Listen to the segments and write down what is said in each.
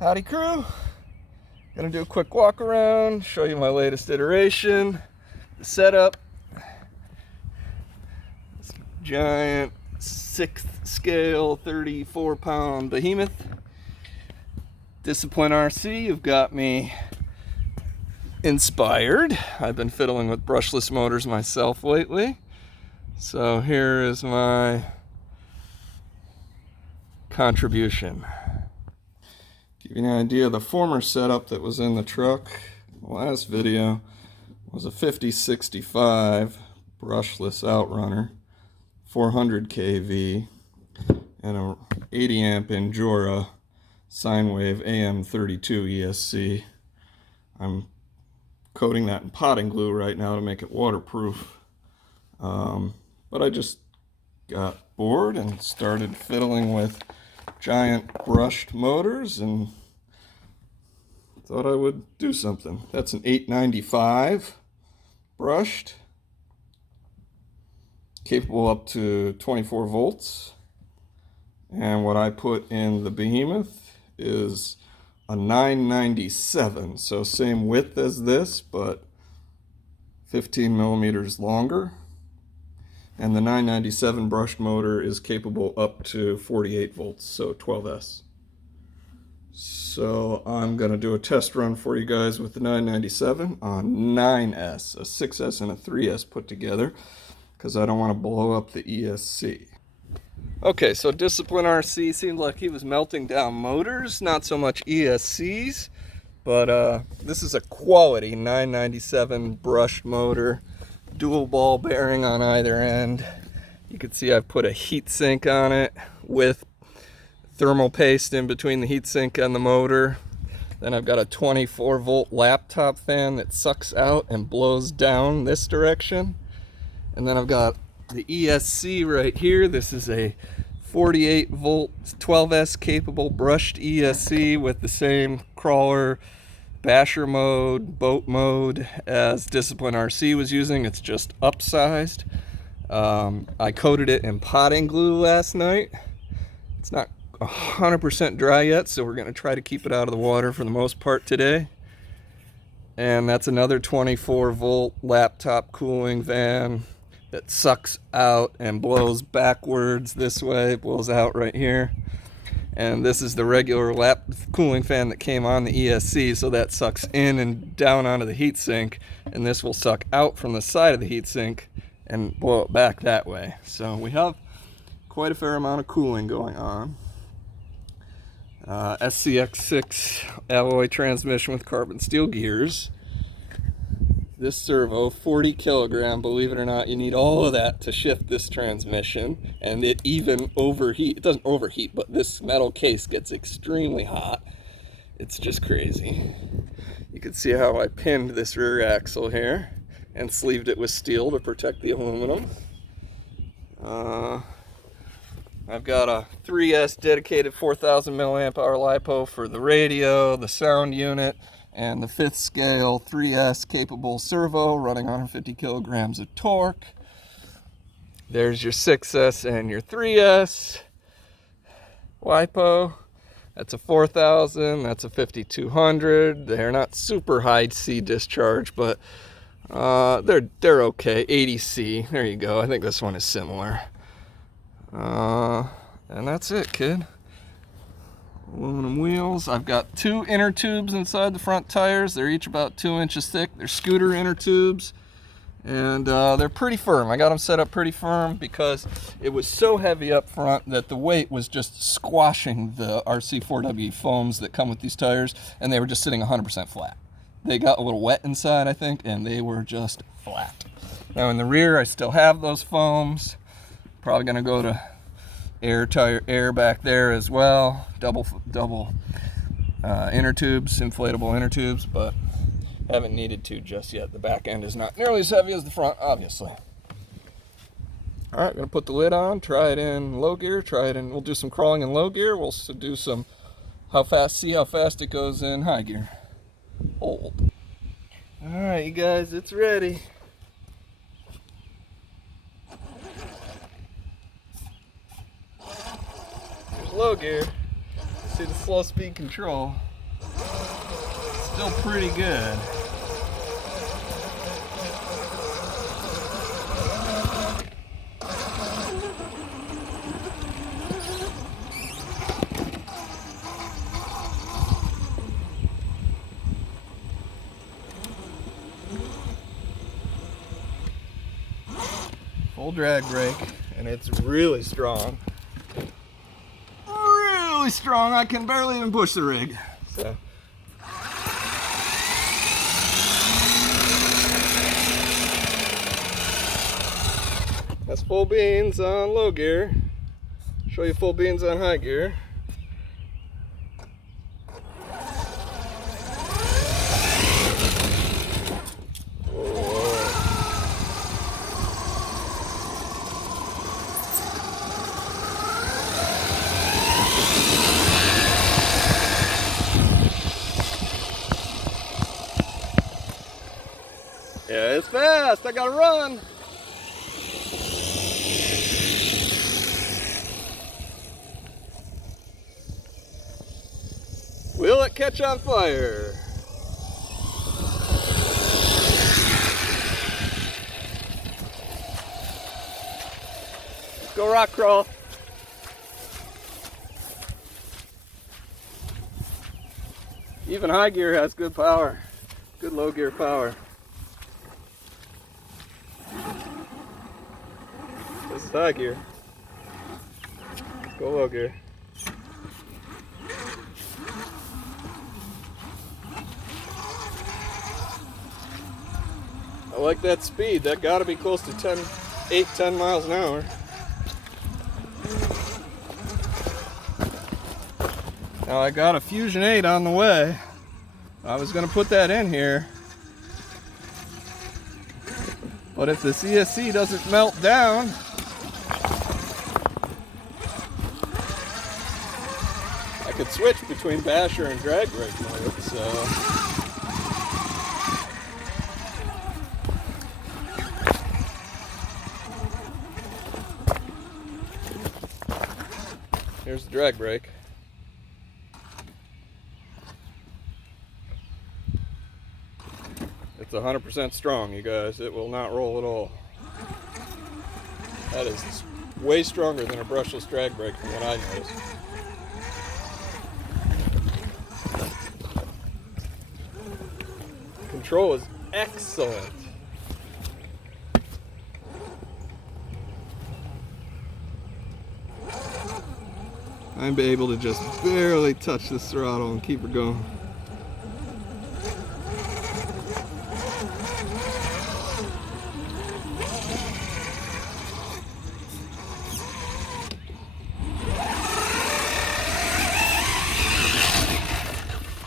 Howdy crew, gonna do a quick walk around, show you my latest iteration, the setup. This giant 6th scale 34-pound behemoth. Discipline RC, you've got me inspired. I've been fiddling with brushless motors myself lately. So here is my contribution. Give you an idea, the former setup that was in the truck, the last video, was a 5065 brushless outrunner, 400 kV, and a 80 amp Injora sine wave AM32 ESC. I'm coating that in potting glue right now to make it waterproof. But I just got bored and started fiddling with giant brushed motors and thought I would do something. That's an 895 brushed, capable up to 24 volts. And what I put in the behemoth is a 997, so same width as this, but 15 millimeters longer. And the 997 brushed motor is capable up to 48 volts, so 12S. So I'm going to do a test run for you guys with the 997 on 9S, a 6S and a 3S put together, because I don't want to blow up the ESC. Okay, so Discipline RC seemed like he was melting down motors, not so much ESCs, but this is a quality 997 brushed motor. Dual ball bearing on either end. You can see I've put a heat sink on it with thermal paste in between the heat sink and the motor. Then I've got a 24 volt laptop fan that sucks out and blows down this direction. And then I've got the ESC right here. This is a 48 volt 12S capable brushed ESC with the same crawler, basher mode, boat mode as Discipline RC was using. It's just upsized. I coated it in potting glue last night. It's not 100% dry yet, so we're going to try to keep it out of the water for the most part today. And that's another 24 volt laptop cooling fan that sucks out and blows backwards this way, blows out right here. And this is the regular lap cooling fan that came on the ESC, so that sucks in and down onto the heatsink, and this will suck out from the side of the heatsink and blow it back that way. So we have quite a fair amount of cooling going on. SCX6 alloy transmission with carbon steel gears. This servo, 40 kilogram, believe it or not, you need all of that to shift this transmission, and it even overheat. It doesn't overheat, but this metal case gets extremely hot. It's just crazy. You can see how I pinned this rear axle here and sleeved it with steel to protect the aluminum. I've got a 3S dedicated 4,000 milliamp hour LiPo for the radio, the sound unit, and the 5th scale 3S capable servo running 150 kilograms of torque. There's your 6S and your 3S LiPo. That's a 4,000, that's a 5,200. They're not super high C discharge, but they're okay. 80C, there you go. I think this one is similar. And that's it, kid. Aluminum wheels. I've got 2 inner tubes inside the front tires. They're each about 2 inches thick. They're scooter inner tubes, and they're pretty firm. I got them set up pretty firm because it was so heavy up front that the weight was just squashing the RC4W foams that come with these tires, and they were just sitting 100% flat. They got a little wet inside, I think, and they were just flat. Now in the rear, I still have those foams. Probably gonna go to air back there as well, double inner tubes, inflatable inner tubes, but haven't needed to just yet. The back end is not nearly as heavy as the front, obviously. All right, gonna put the lid on, try it in low gear, we'll do some crawling in low gear. We'll do some see how fast it goes in high gear. Hold. All right, you guys, it's ready. Low gear. See the slow speed control? Still pretty good. Full drag brake, and it's really strong. Really strong. I can barely even push the rig. So. That's full beans on low gear. Show you full beans on high gear. Yeah, it's fast. I gotta run. Will it catch on fire? Let's go rock crawl. Even high gear has good power. Good low gear power. This is high gear. Let's go low gear. I like that speed. That gotta be close to 8-10 miles an hour. Now I got a Fusion 8 on the way. I was gonna put that in here. But if this ESC doesn't melt down, I could switch between basher and drag brake mode, so. Here's the drag brake. It's 100% strong, you guys. It will not roll at all. That is way stronger than a brushless drag brake from what I noticed. Control is excellent. I'm able to just barely touch this throttle and keep her going.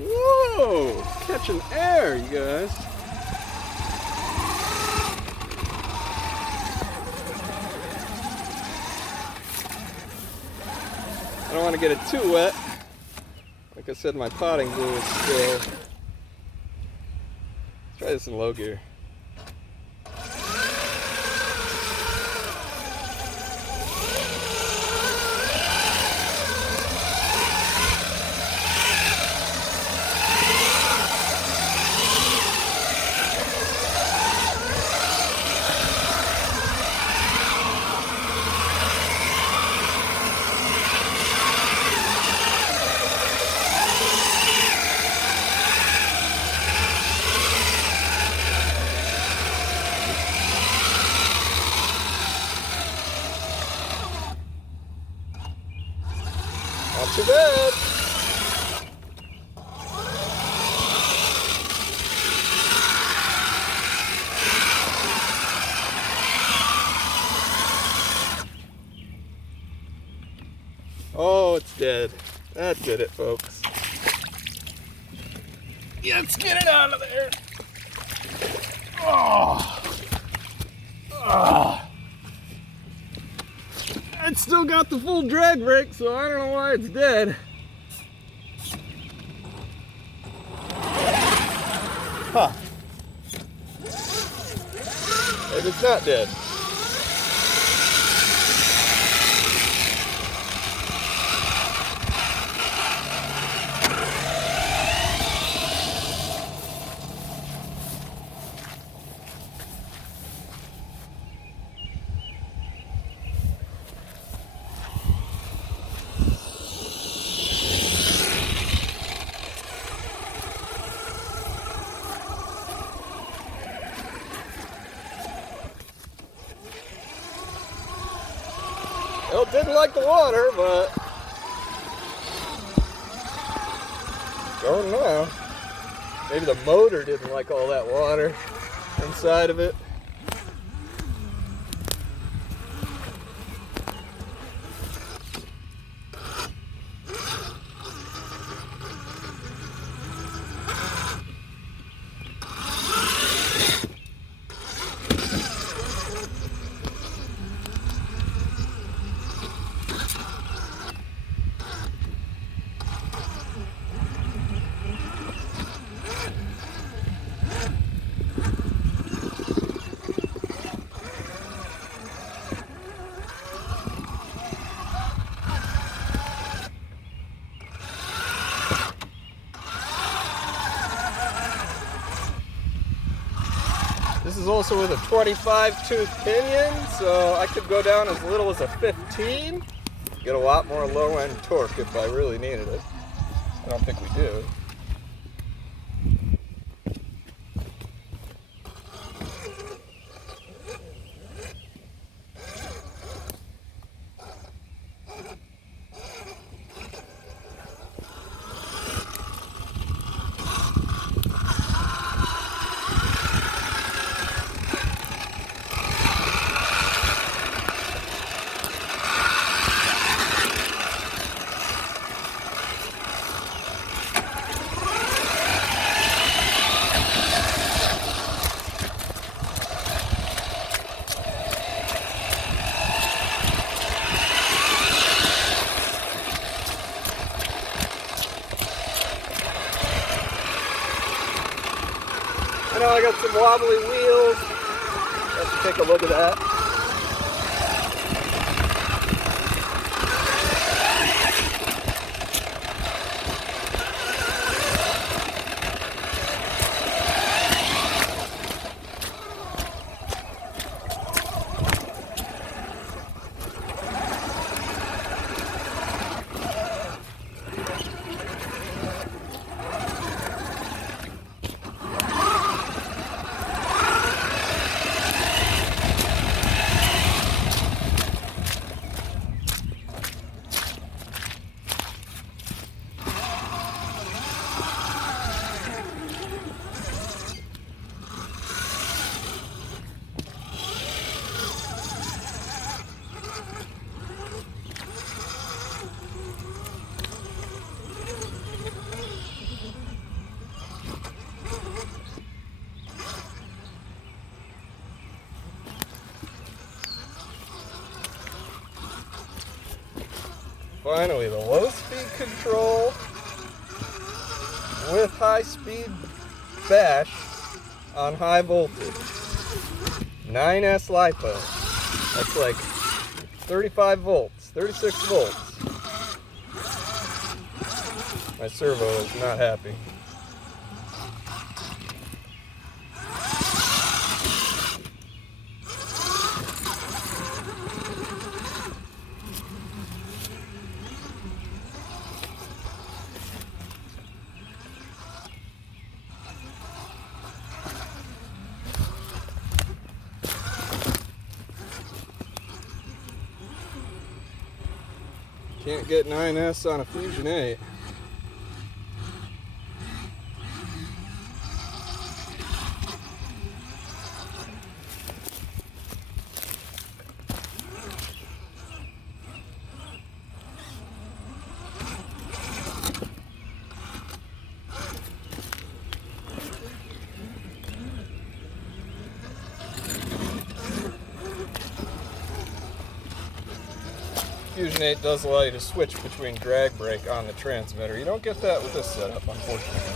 Whoa! Catching air, you guys. I don't want to get it too wet. Like I said, my potting glue is still. Let's try this in low gear. Not too bad. Oh, it's dead. That did it, folks. Let's get it out of there. Oh. Oh. It's still got the full drag brake, so I don't know why it's dead. Huh. Maybe it's not dead. didn't like the water, but going now. Maybe the motor didn't like all that water inside of it. This is also with a 25 tooth pinion, so I could go down as little as a 15. Get a lot more low end torque if I really needed it. I don't think we do. I know I got some wobbly wheels. Let's take a look at that. Finally, the low speed control with high speed bash on high voltage. 9S LiPo. That's like 35 volts, 36 volts. My servo is not happy. Can't get 9S on a Fusion 8. Fusion 8 does allow you to switch between drag brake on the transmitter. You don't get that with this setup, unfortunately.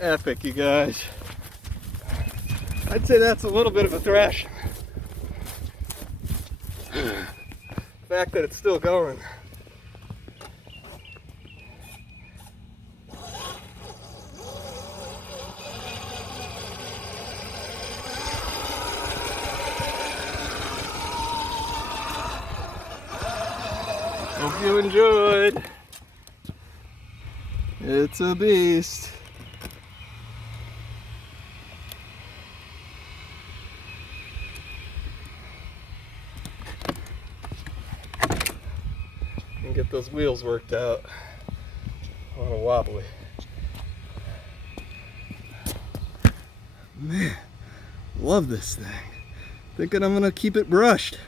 Epic, you guys. I'd say that's a little bit of a thrash. The fact that it's still going. Hope you enjoyed. It's a beast. And get those wheels worked out. A little wobbly. Man, love this thing. Thinking I'm gonna keep it brushed.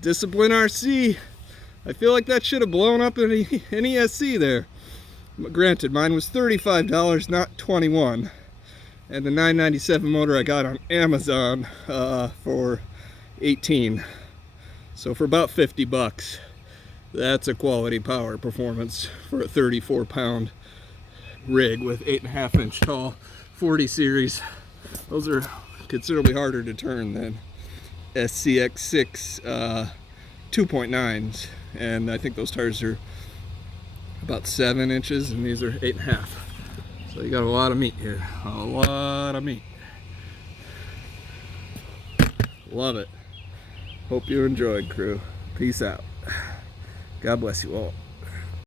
Discipline RC. I feel like that should have blown up an ESC there. Granted, mine was $35, not $21. And the 997 motor I got on Amazon for $18. So for about 50 bucks. That's a quality power performance for a 34-pound rig with 8.5-inch tall 40 series. Those are considerably harder to turn than SCX6 2.9s, and I think those tires are about 7 inches and these are 8.5. So you got a lot of meat here, a lot of meat. Love it. Hope you enjoyed, crew. Peace out. God bless you all.